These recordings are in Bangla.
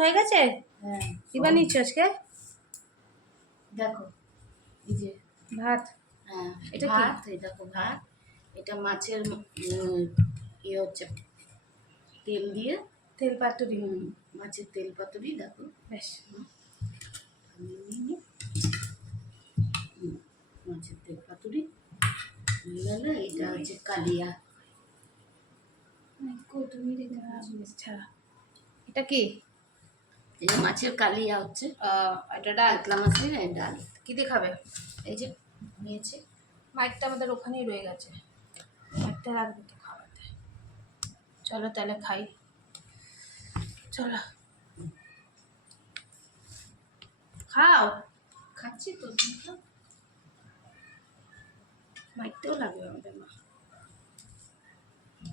হয়ে গেছে? হ্যাঁ, কি বানিয়েছো আজকে? দেখো এই যে ভাত। হ্যাঁ এটা কি? ভাত, এই দেখো ভাত। এটা মাছের ইয়ে হচ্ছে তেল দিয়ে, তেল পাতুরি। মাছের তেল পাতুরি। দেখো বেশ। আমি নিয়ে নিই। মাছের তেল পাতুরি হয়ে গেল। এটা হচ্ছে কালিয়া। ছাড়া এটা কি? এটা মাছের কালিয়া হচ্ছে। এটা ডাল। কাতলা মাছের ডাল। কি দিয়ে খাবে? এই যে নিয়েছি। মাইকটা আমাদের ওখানেই রয়ে গেছে, মাইকটা রাখবে তো খাওয়াতে। চলো তাহলে খাই, চলো খাও। খাচ্ছি তো। মাইকটাও লাগবে আমাদের, মা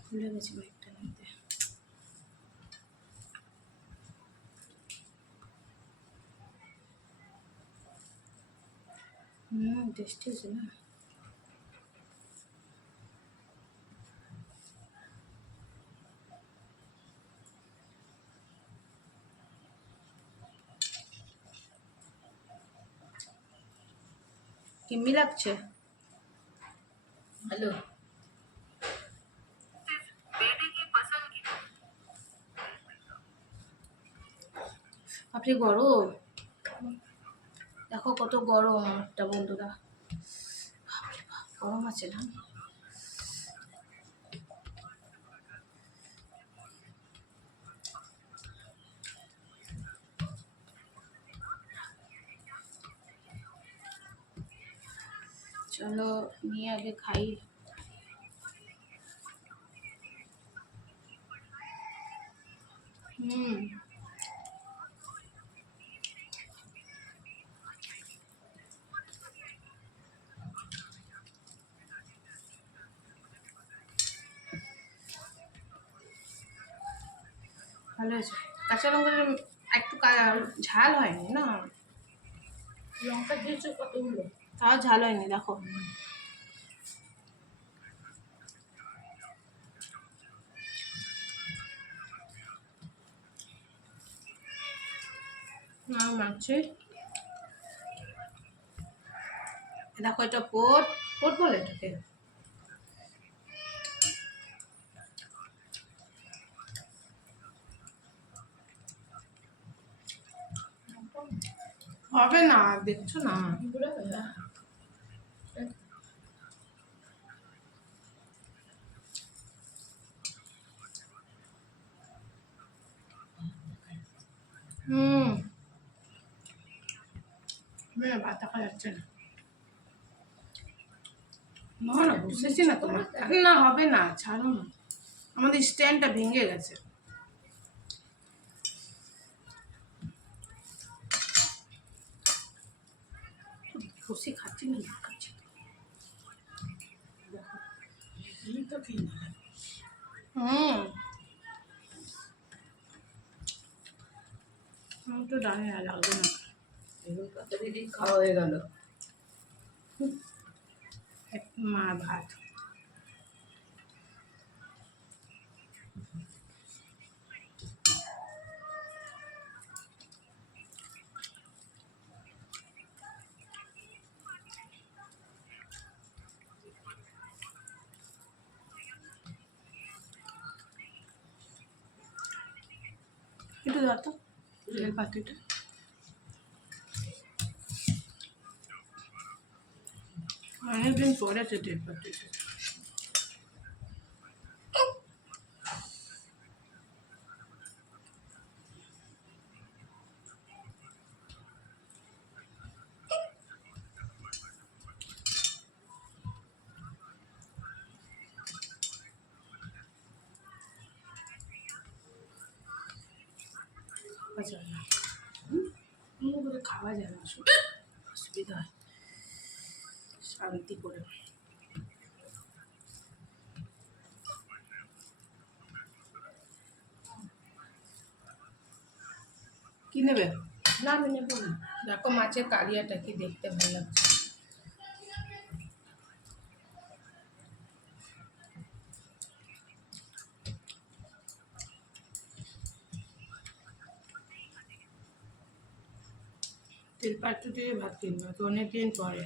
ভুলে গেছি মাইকটা নিতে। টেস্টি হয়েছে না? কেমনি লাগছে? হ্যালো। আপনি গরম দেখো কত গরম একটা, বন্ধুরা গরম আছে না? চলো নিয়ে আগে খাই। ভালো হয়েছে। কাঁচা লঙ্কার একটু ঝাল হয়নি না? লঙ্কা দিয়েছো কতগুলো? তাও ঝাল হয়নি, দেখো। মাছি দেখো, এটা পোট পোট বলে এটাকে। হবে না, দেখছো না? ভাত দেখা যাচ্ছে না। না বুঝতেছি না তোমার। না হবে না, ছাড়ো না, আমাদের স্ট্যান্ডটা ভেঙে গেছে। খুশি খাচ্ছি না, খাচ্ছি তো কি না। আমার তো ডালে লাগবে না। খাওয়া হয়ে গেল। মা ভাত। একটু দাও তো তেল পাতিটা। অনেকদিন পরে তো তেল পাতিটা। খাওয়া যায় না, অসুবিধা হয়। শান্তি করে কি নেবে? না আমি নেবো না। দেখো মাছের কালিয়াটা কি দেখতে ভালো লাগছে। তেলপাত্র দিয়ে ভাত কিনবো তো অনেকদিন পরে।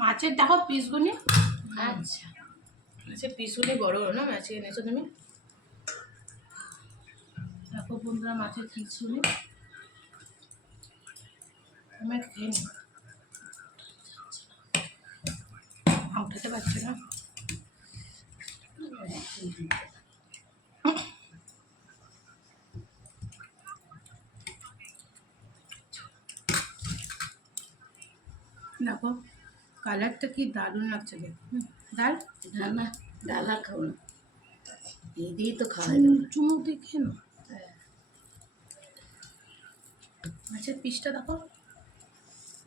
মাছের দেখো পিসগুলি, আচ্ছা, মাছের পিসগুলি বড় বড় না, মাছে এনেছো তুমি। দেখো বন্ধুরা মাছের পিসগুলি, আমি একটু খেয়ে নিই। উঠাতে পারছি না। দেখো কালারটা কি দারুণ লাগছে দেখো। ডাল না ডাল আর খাবো না, এই দিয়ে তো খাওয়া যাবে। চুমুক দিয়ে খেয়ে নাও। মাছের পিসটা দেখো,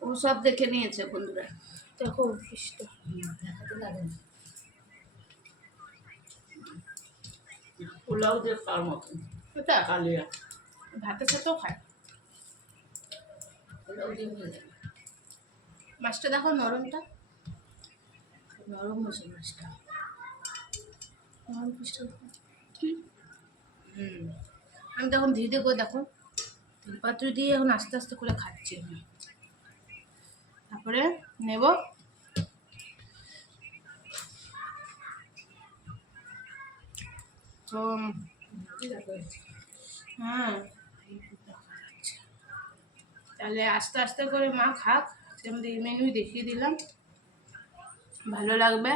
ও সব দেখে নিয়েছে বন্ধুরা, দেখো পিসটা। দেখাতে লাগে না। পোলাও দিয়ে খাওয়ার মতন, এটা কালিয়া ভাতের সাথেও খায়। পোলাও দিয়ে ভালো লাগে। মাছটা দেখো নরমটা, নরম হয়েছে মাছটা, নরম পিসটা দেখো। আমি তখন ধীরে করে দেখো তেলপাত্র দিয়ে এখন আস্তে আস্তে করে খাচ্ছি আমি। তারপরে নেব তো, হ্যাঁ তাহলে আস্তে আস্তে করে মা খাক। আমাদের এই মেনুই দেখিয়ে দিলাম, ভালো লাগবে।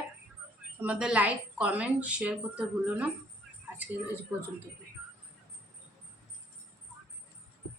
তোমাদের লাইক কমেন্ট শেয়ার করতে ভুলো না। আজকে এই পর্যন্ত।